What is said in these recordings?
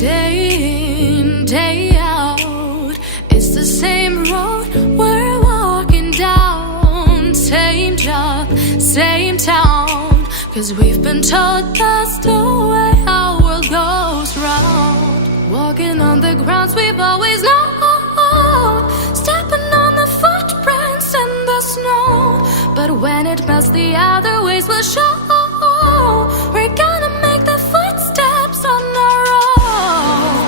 Day in, day out, it's the same road we're walking down. Same job, same town, 'cause we've been told that's the way our world goes round. Walking on the grounds we've always known, stepping on the footprints in the snow. But when it melts, the other ways will show. We're gonna make the footsteps on our own.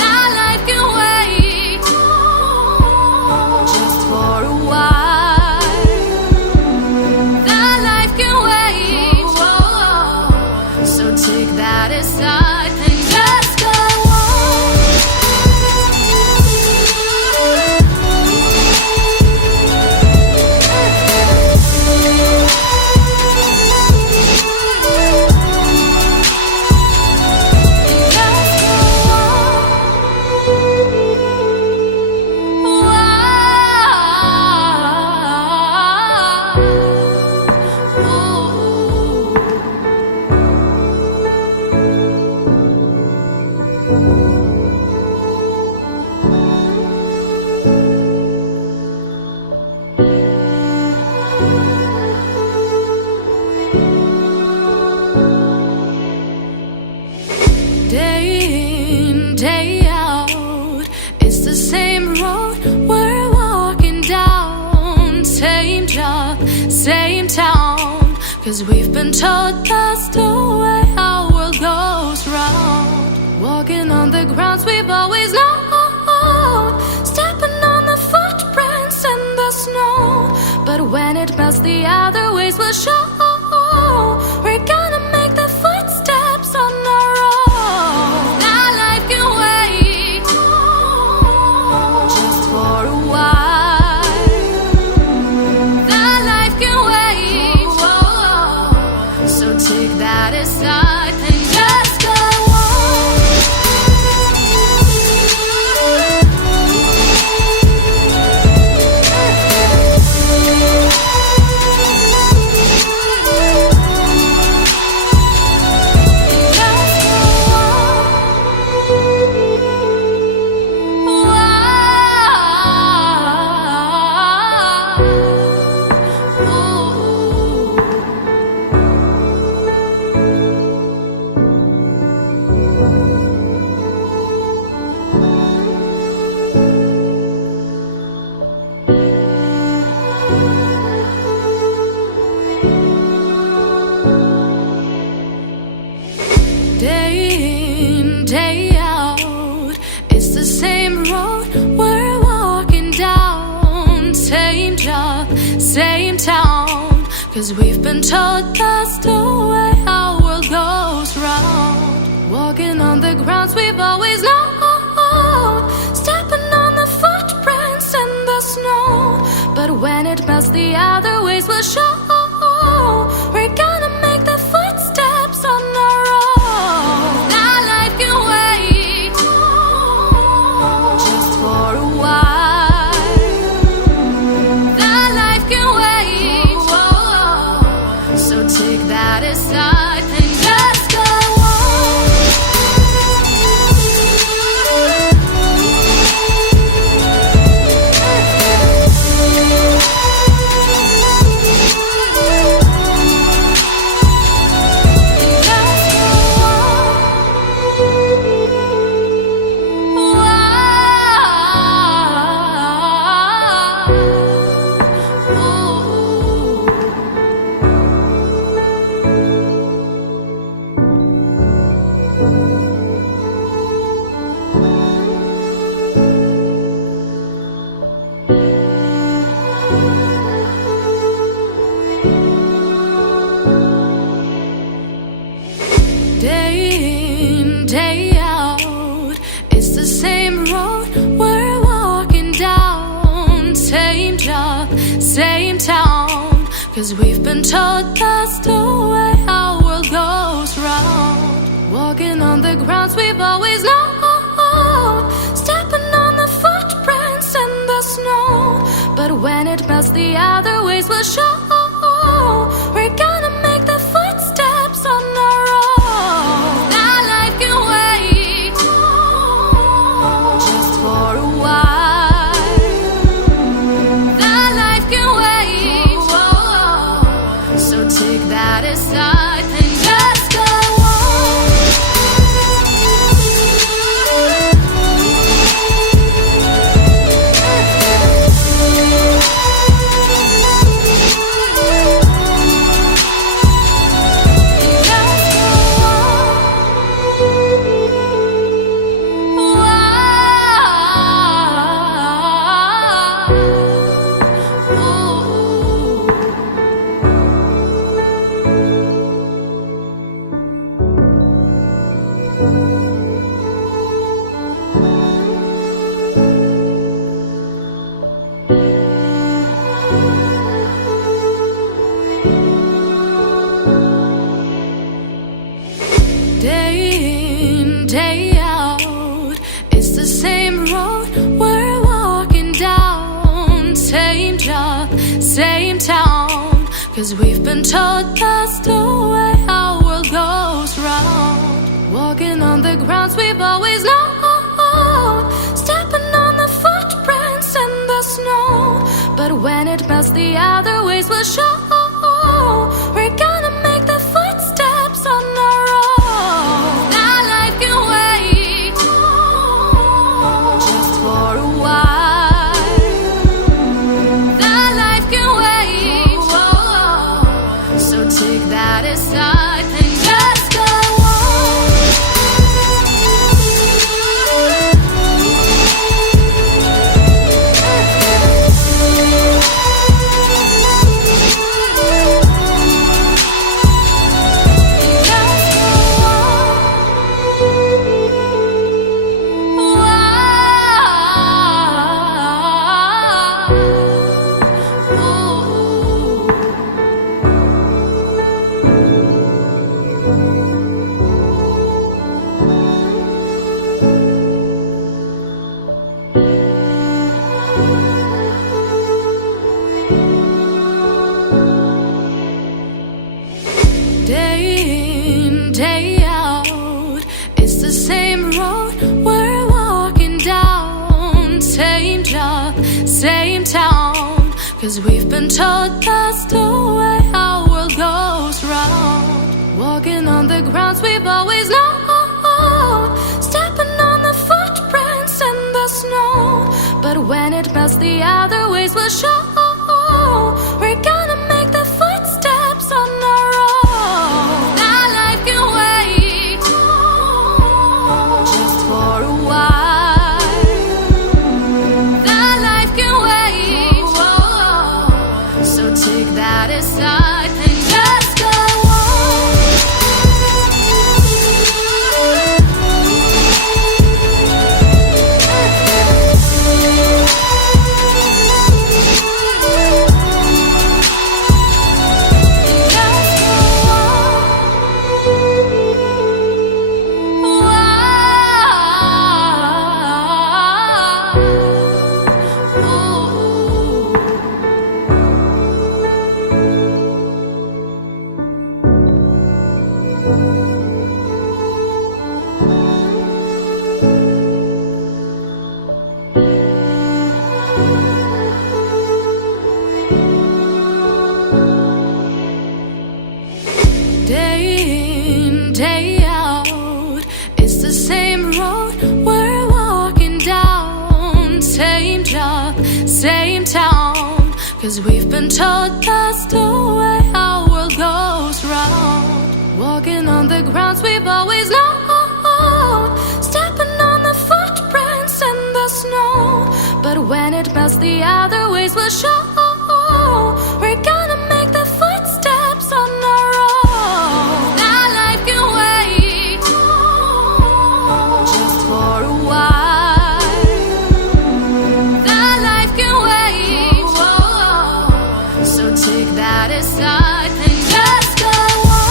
That life can wait just for a while. That life can wait, so take that aside and just go on. Day in, day out, it's the same road we're walking down. Same job, same town, 'cause we've been told that's the way our world goes round. Walking on the grounds we've always known, stepping on the footprints in the snow. But when it melts, the other ways will show. We're gonna make the footsteps on our own. That life can wait just for a while. That life can wait, so take that aside and just go on. Day in, day out, it's the same road we're walking down. Same job, same town, 'cause we've been told that's the way our world goes round. Walking on the grounds we've always known, stepping on the footprints in the snow. But when it melts, the other ways will show. We're gonna make the footsteps on our own. That life can wait just for a while. That life can wait, so take that aside and just go on. Day in, day out, it's the same road we're walking down. Same job, same town, 'cause we've been told that's the way our world goes round. Walking on the grounds we've always known, But when it melts, the other ways will show. We're gonna make the footsteps on our own. That life can wait just for a while. That life can wait. So take that aside and just go on. Day in, day out, it's the same road we're walking down. Same job, same town, 'cause we've been told that's the way our world goes round. Walking on the grounds we've always known, stepping on the footprints in the snow. But when it melts, the other ways will show. We're gonna make the footsteps on our own. That life can wait just for a while. That life can wait. So take that aside and just go on. Day in, day out, it's the same road we're walking down. Same job, same town, 'cause we've been told that's the way our world goes round. Walking on the grounds we've always known, stepping on the footprints in the snow. But when it melts, the other ways will show. We're gonna make the footsteps on our own. That life can wait just for a while. That life can wait. So take that aside and just go on. Day in, day out, it's the same road we're walking down. Same job, same town, 'cause we've been told that's the way our world goes round. Walking on the grounds we've always known, stepping on the footprints in the snow. But when it melts, the other ways will show. We're gonna make the footsteps on our own. That life can wait just for a while. That life can wait. So take that aside and just go on.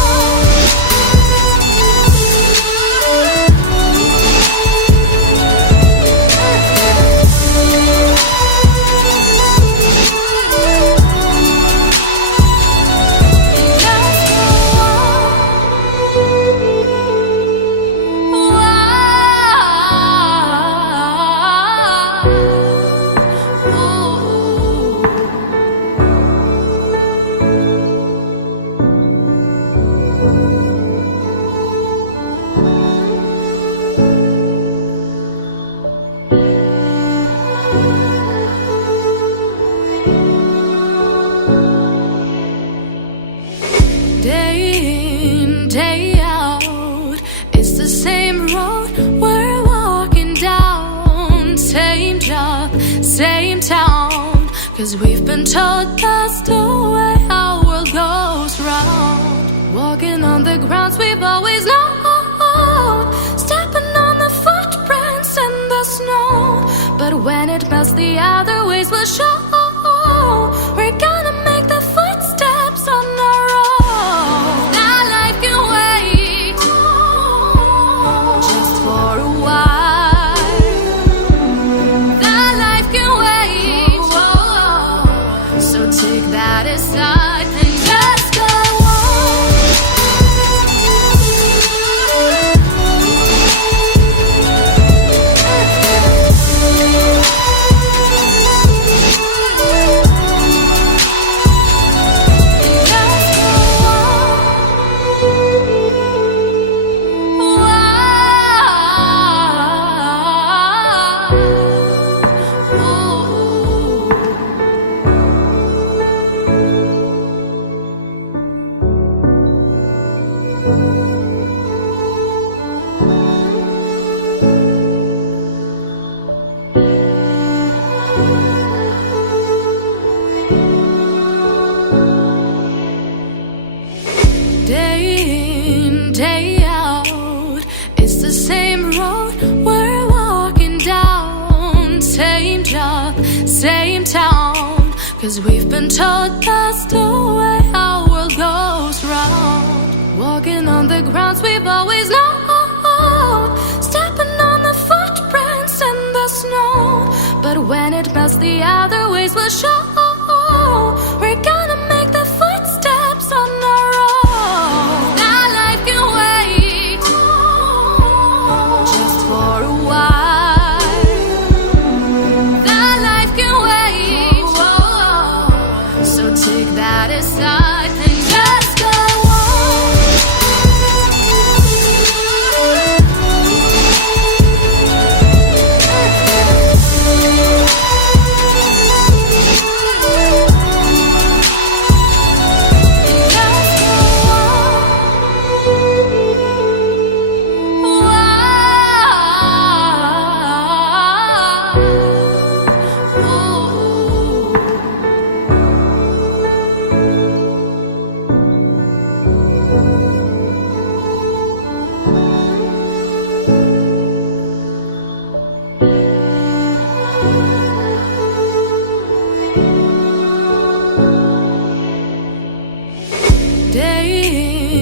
'cause we've been told that's the way our world goes round. Walking on the grounds we've always known, stepping on the footprints in the snow. But when it melts, the other ways will show. We're gonna make the footsteps on our own. Now life can wait, just for a while. That life can wait, so take that aside and just go on. Day in, day out, it's the same road we're walking down. Same job, same town, 'cause we've been told that's the way our world goes round. Walking on the grounds we've always known, stepping on the footprints in the snow. But when it melts, the other ways will show. We're gonna make the footsteps on our own. Now life can wait, just for a while. That life can wait, so take that aside and just go on. Day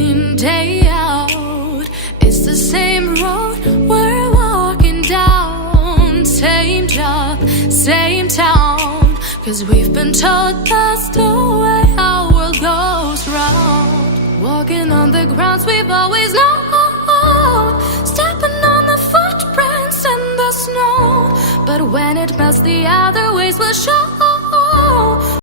in, day out, it's the same road we're walking down. Same job, same town, 'cause we've been told that's the way our world goes round. Walking on the grounds we've always known, stepping on the footprints in the snow. But when it melts, the other ways will show.